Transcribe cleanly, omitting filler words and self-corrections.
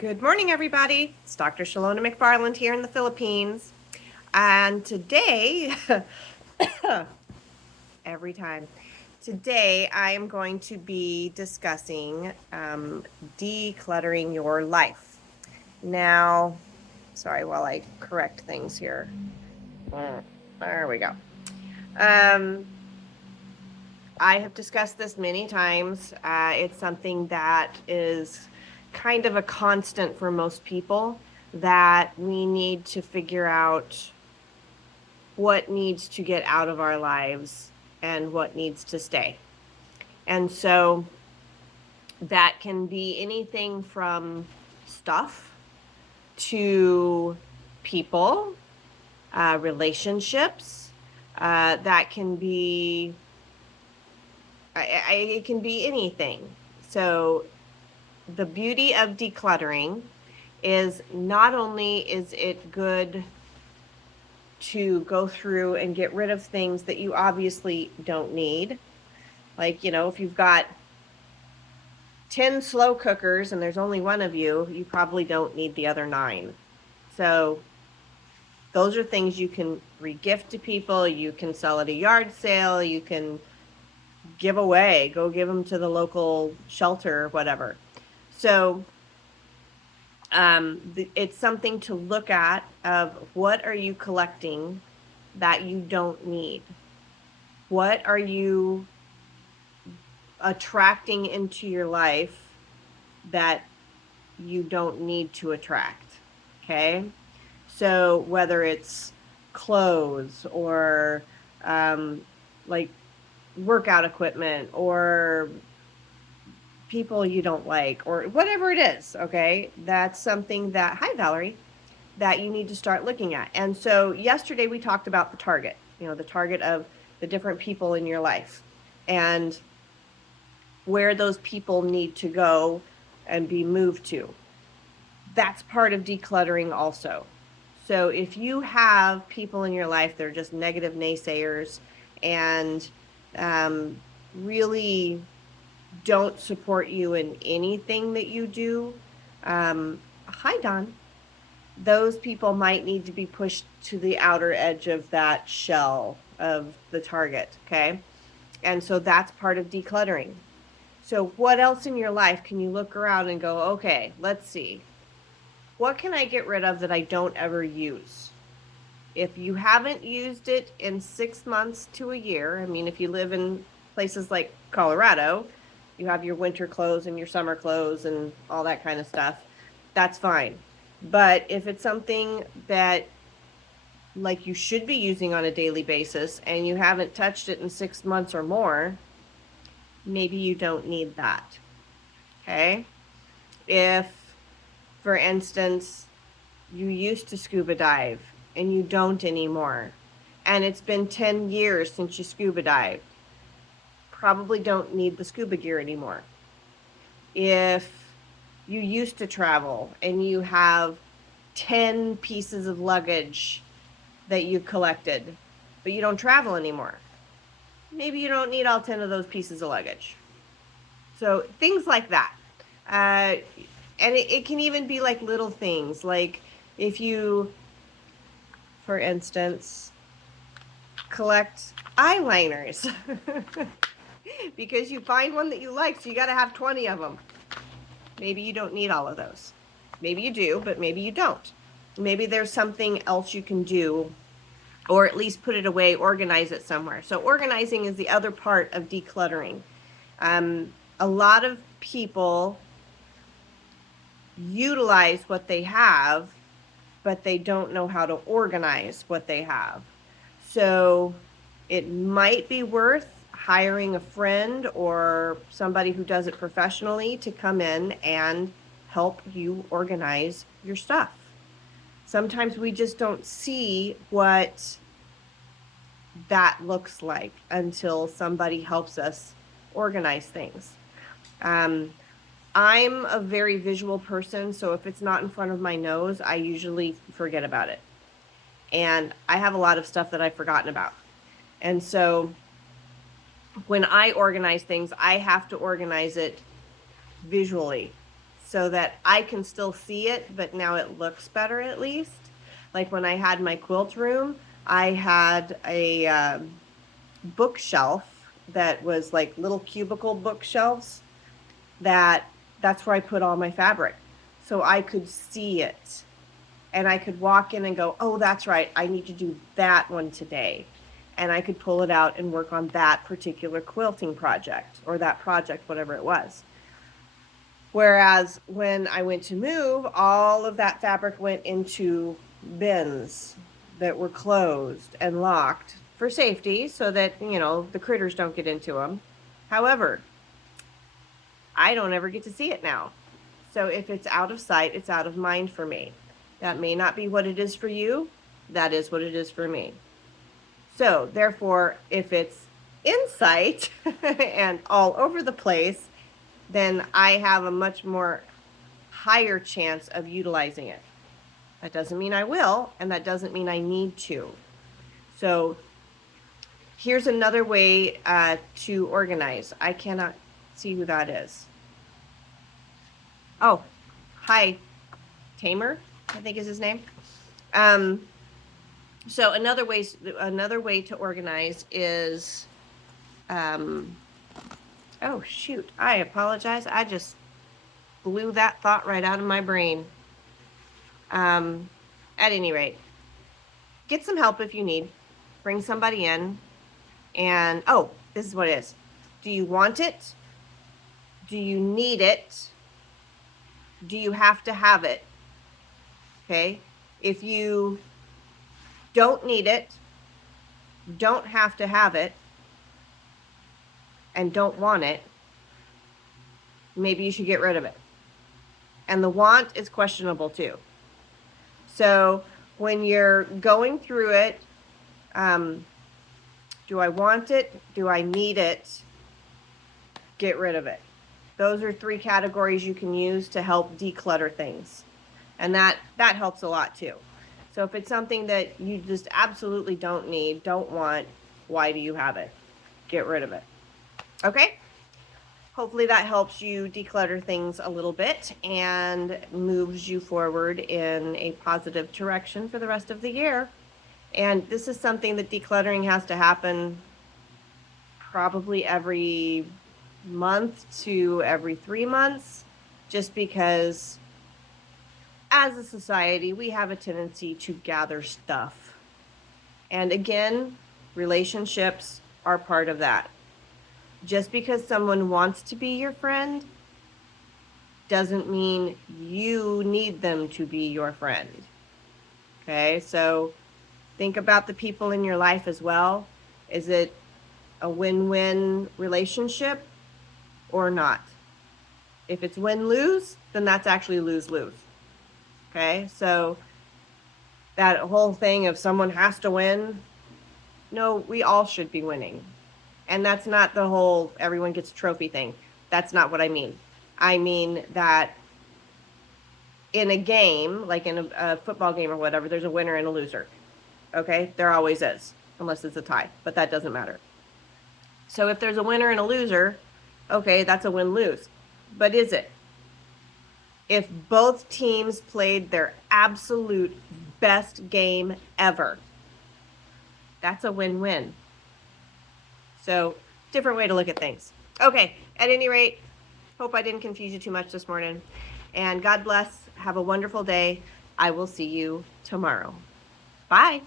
Good morning, everybody. It's Dr. Shalona McFarland here in the Philippines. And today, every time, today I am going to be discussing decluttering your life. Now, sorry, while I correct things here. There we go. I have discussed this many times. It's something that is kind of a constant for most people, that we need to figure out what needs to get out of our lives and what needs to stay. And so that can be anything from stuff to people, relationships. That can be it can be anything. So the beauty of decluttering is not only is it good to go through and get rid of things that you obviously don't need. Like, if you've got 10 slow cookers and there's only one of you, you probably don't need the other 9. So those are things you can regift to people. You can sell at a yard sale. You can give away, go give them to the local shelter or whatever. So it's something to look at of what are you collecting that you don't need? What are you attracting into your life that you don't need to attract? Okay. So whether it's clothes or like workout equipment or people you don't like or whatever it is, okay, that's something that, hi Valerie, that you need to start looking at. And so yesterday we talked about the target, the target of the different people in your life and where those people need to go and be moved to. That's part of decluttering also. So if you have people in your life that are just negative naysayers and really don't support you in anything that you do, hi Don, those people might need to be pushed to the outer edge of that shell of the target, okay? And so that's part of decluttering. So what else in your life can you look around and go, okay, let's see. What can I get rid of that I don't ever use? If you haven't used it in 6 months to a year, I mean, if you live in places like Colorado, you have your winter clothes and your summer clothes and all that kind of stuff, that's fine. But if it's something that like you should be using on a daily basis and you haven't touched it in 6 months or more, maybe you don't need that. Okay? If, for instance, you used to scuba dive and you don't anymore, and it's been 10 years since you scuba dived, probably don't need the scuba gear anymore. If you used to travel and you have 10 pieces of luggage that you collected, but you don't travel anymore, maybe you don't need all 10 of those pieces of luggage. So things like that. And it can even be like little things, like if you, for instance, collect eyeliners because you find one that you like, so you got to have 20 of them. Maybe you don't need all of those. Maybe you do, but maybe you don't. Maybe there's something else you can do, or at least put it away, organize it somewhere. So organizing is the other part of decluttering. A lot of people utilize what they have, but they don't know how to organize what they have. So it might be worth hiring a friend or somebody who does it professionally to come in and help you organize your stuff. Sometimes we just don't see what that looks like until somebody helps us organize things. I'm a very visual person, so if it's not in front of my nose, I usually forget about it. And I have a lot of stuff that I've forgotten about. And so when I organize things, I have to organize it visually. so that I can still see it, but now it looks better at least. Like when I had my quilt room, I had a bookshelf that was like little cubicle bookshelves that's where I put all my fabric. So I could see it and I could walk in and go, oh, that's right, I need to do that one today. And I could pull it out and work on that particular quilting project or that project, whatever it was. Whereas when I went to move, all of that fabric went into bins that were closed and locked for safety so that, the critters don't get into them. However, I don't ever get to see it now. So if it's out of sight, it's out of mind for me. That may not be what it is for you. That is what it is for me. So therefore, if it's in sight and all over the place, then I have a much more higher chance of utilizing it. That doesn't mean I will, and that doesn't mean I need to. So here's another way to organize. I cannot see who that is. Oh, hi, Tamer, I think is his name. So another way to organize is, oh shoot, I apologize. I just blew that thought right out of my brain. At any rate, get some help if you need. Bring somebody in. And, oh, this is what it is. Do you want it? Do you need it? Do you have to have it? Okay. If you don't need it, don't have to have it, and don't want it, maybe you should get rid of it. And the want is questionable too. So when you're going through it, do I want it? Do I need it? Get rid of it. Those are 3 categories you can use to help declutter things. And that helps a lot too. So if it's something that you just absolutely don't need, don't want, why do you have it? Get rid of it. Okay? Hopefully that helps you declutter things a little bit and moves you forward in a positive direction for the rest of the year. And this is something that decluttering has to happen probably every month to every 3 months, just because as a society, we have a tendency to gather stuff. And again, relationships are part of that. Just because someone wants to be your friend doesn't mean you need them to be your friend. Okay, so think about the people in your life as well. Is it a win-win relationship or not? If it's win-lose, then that's actually lose-lose. Okay, so that whole thing of someone has to win, no, we all should be winning. And that's not the whole everyone gets a trophy thing. That's not what I mean. I mean that in a game, like in a football game or whatever, there's a winner and a loser. Okay, there always is, unless it's a tie, but that doesn't matter. So if there's a winner and a loser, okay, that's a win-lose. But is it? If both teams played their absolute best game ever, that's a win-win. So, different way to look at things. Okay, at any rate, hope I didn't confuse you too much this morning. And God bless. Have a wonderful day. I will see you tomorrow. Bye.